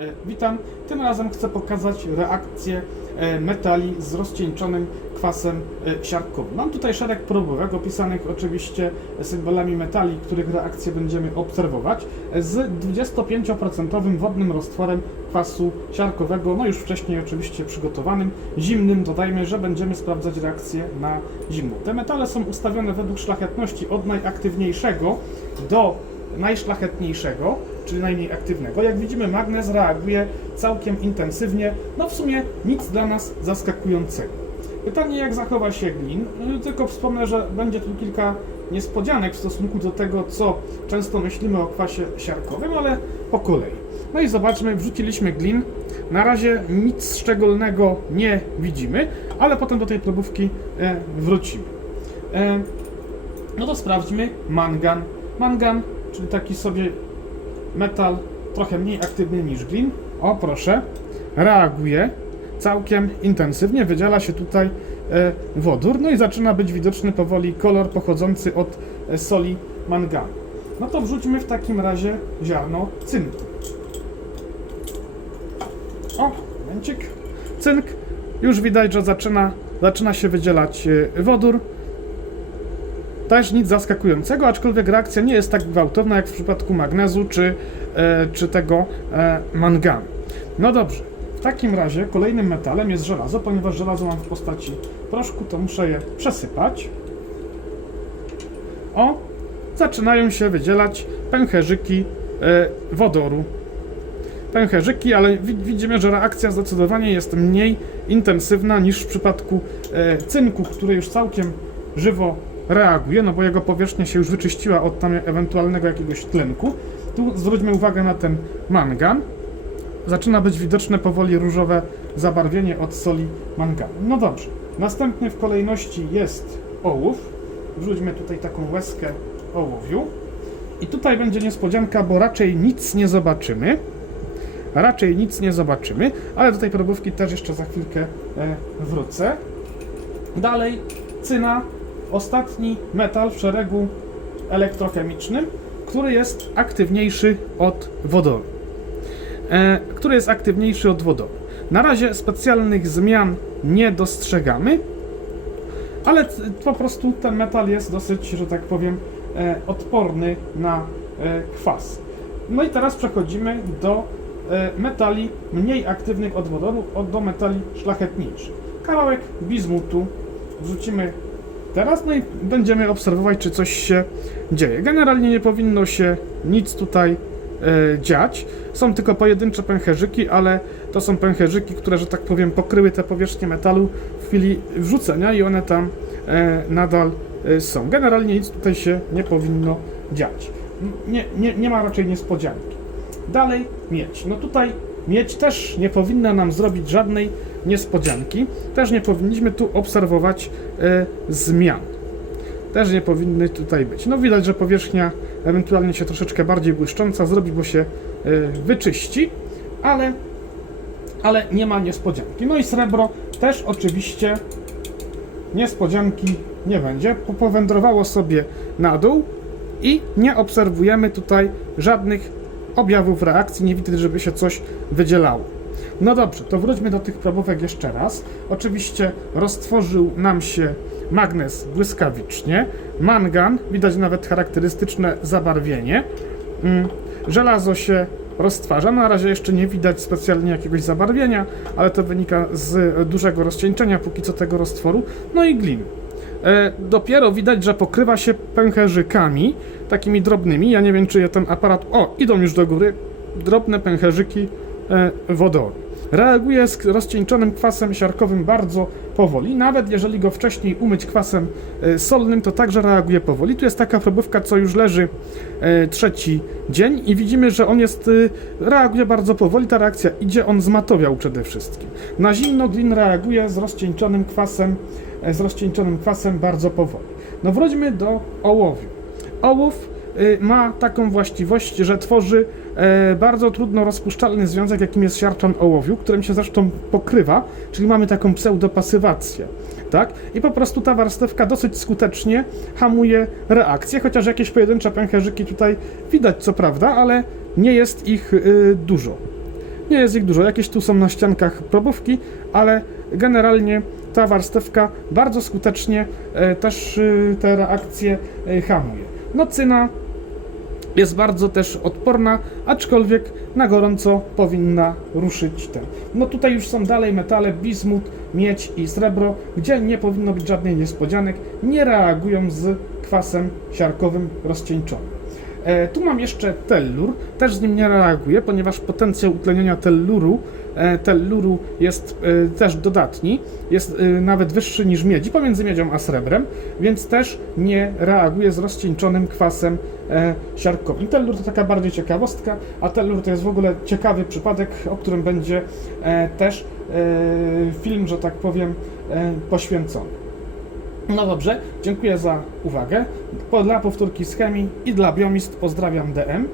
E, Witam. Tym razem chcę pokazać reakcję e, metali z rozcieńczonym kwasem e, siarkowym. Mam tutaj szereg próbówek opisanych oczywiście symbolami metali, których reakcję będziemy obserwować z 25% wodnym roztworem kwasu siarkowego, no już wcześniej oczywiście przygotowanym, zimnym. Dodajmy, że będziemy sprawdzać reakcję na zimno. Te metale są ustawione według szlachetności od najaktywniejszego do najszlachetniejszego, czyli najmniej aktywnego. Jak widzimy, magnez reaguje całkiem intensywnie, no w sumie nic dla nas zaskakującego. Pytanie, jak zachowa się glin? Yy, Tylko wspomnę, że będzie tu kilka niespodzianek w stosunku do tego, co często myślimy o kwasie siarkowym, ale po kolei. No i zobaczmy, wrzuciliśmy glin. Na razie nic szczególnego nie widzimy, ale potem do tej probówki e, wrócimy. E, no to sprawdźmy mangan. Mangan, czyli taki sobie metal trochę mniej aktywny niż glin. O, proszę, reaguje całkiem intensywnie, wydziela się tutaj e, wodór, no i zaczyna być widoczny powoli kolor pochodzący od e, soli manganu. No to wrzućmy w takim razie ziarno cynku. O, momencik. Cynk. Już widać, że zaczyna, zaczyna się wydzielać e, wodór. Też nic zaskakującego, aczkolwiek reakcja nie jest tak gwałtowna jak w przypadku magnezu czy, e, czy tego e, manganu. No dobrze, w takim razie kolejnym metalem jest żelazo, ponieważ żelazo mam w postaci proszku, to muszę je przesypać. O, zaczynają się wydzielać pęcherzyki e, wodoru. Pęcherzyki, ale wi- widzimy, że reakcja zdecydowanie jest mniej intensywna niż w przypadku e, cynku, który już całkiem żywo reaguje, no bo jego powierzchnia się już wyczyściła od tam ewentualnego jakiegoś tlenku. Tu zwróćmy uwagę na ten mangan. Zaczyna być widoczne powoli różowe zabarwienie od soli manganu. No dobrze. Następnie w kolejności jest ołów. Wrzućmy tutaj taką łezkę ołowiu. I tutaj będzie niespodzianka, bo raczej nic nie zobaczymy. Raczej nic nie zobaczymy, ale do tej probówki też jeszcze za chwilkę e, wrócę. Dalej cyna, ostatni metal w szeregu elektrochemicznym, który jest aktywniejszy od wodoru. E, który jest aktywniejszy od wodoru. Na razie specjalnych zmian nie dostrzegamy, ale po prostu ten metal jest dosyć, że tak powiem, e, odporny na e, kwas. No i teraz przechodzimy do e, metali mniej aktywnych od wodoru, od, do metali szlachetniejszych. Kawałek bizmutu wrzucimy teraz, no i będziemy obserwować, czy coś się dzieje. Generalnie nie powinno się nic tutaj e, dziać. Są tylko pojedyncze pęcherzyki, ale to są pęcherzyki, które, że tak powiem, pokryły te powierzchnie metalu w chwili wrzucenia i one tam e, nadal e, są. Generalnie nic tutaj się nie powinno dziać. Nie, nie, nie ma raczej niespodzianki. Dalej miedź. No tutaj miedź też nie powinna nam zrobić żadnej niespodzianki. Też nie powinniśmy tu obserwować e, zmian. Też nie powinny tutaj być. No widać, że powierzchnia ewentualnie się troszeczkę bardziej błyszcząca zrobi, bo się e, wyczyści, ale, ale nie ma niespodzianki. No i srebro też oczywiście niespodzianki nie będzie. Po- Powędrowało sobie na dół i nie obserwujemy tutaj żadnych objawów reakcji, nie widać, żeby się coś wydzielało. No dobrze, to wróćmy do tych probówek jeszcze raz. Oczywiście roztworzył nam się magnez błyskawicznie, mangan, widać nawet charakterystyczne zabarwienie, Mm, żelazo się roztwarza, na razie jeszcze nie widać specjalnie jakiegoś zabarwienia, ale to wynika z dużego rozcieńczenia póki co tego roztworu, no i glin. E, dopiero widać, że pokrywa się pęcherzykami, takimi drobnymi. Ja nie wiem, czy je ten aparat. O, idą już do góry. Drobne pęcherzyki e, wodoru. Reaguje z rozcieńczonym kwasem siarkowym bardzo powoli. Nawet jeżeli go wcześniej umyć kwasem e, solnym, to także reaguje powoli. Tu jest taka probówka, co już leży e, trzeci dzień i widzimy, że on jest, e, reaguje bardzo powoli. Ta reakcja idzie, on zmatowiał przede wszystkim. Na zimno glin reaguje z rozcieńczonym kwasem z rozcieńczonym kwasem bardzo powoli. No wróćmy do ołowiu. Ołów ma taką właściwość, że tworzy e, bardzo trudno rozpuszczalny związek, jakim jest siarczan ołowiu, którym się zresztą pokrywa, czyli mamy taką pseudopasywację. Tak? I po prostu ta warstewka dosyć skutecznie hamuje reakcję, chociaż jakieś pojedyncze pęcherzyki tutaj widać, co prawda, ale nie jest ich y, dużo. Nie jest ich dużo, jakieś tu są na ściankach probówki, ale generalnie ta warstewka bardzo skutecznie e, też e, te reakcje e, hamuje. No cyna jest bardzo też odporna, aczkolwiek na gorąco powinna ruszyć ten. No tutaj już są dalej metale, bismut, miedź i srebro, gdzie nie powinno być żadnych niespodzianek, nie reagują z kwasem siarkowym rozcieńczonym. E, tu mam jeszcze tellur, też z nim nie reaguje, ponieważ potencjał utlenienia telluru, telluru jest e, też dodatni, jest e, nawet wyższy niż miedzi, pomiędzy miedzią a srebrem, więc też nie reaguje z rozcieńczonym kwasem e, siarkowym. Tellur to taka bardziej ciekawostka, a tellur to jest w ogóle ciekawy przypadek, o którym będzie e, też e, film, że tak powiem, e, poświęcony. No dobrze, dziękuję za uwagę. Dla powtórki z chemii i dla Biomist pozdrawiam DM.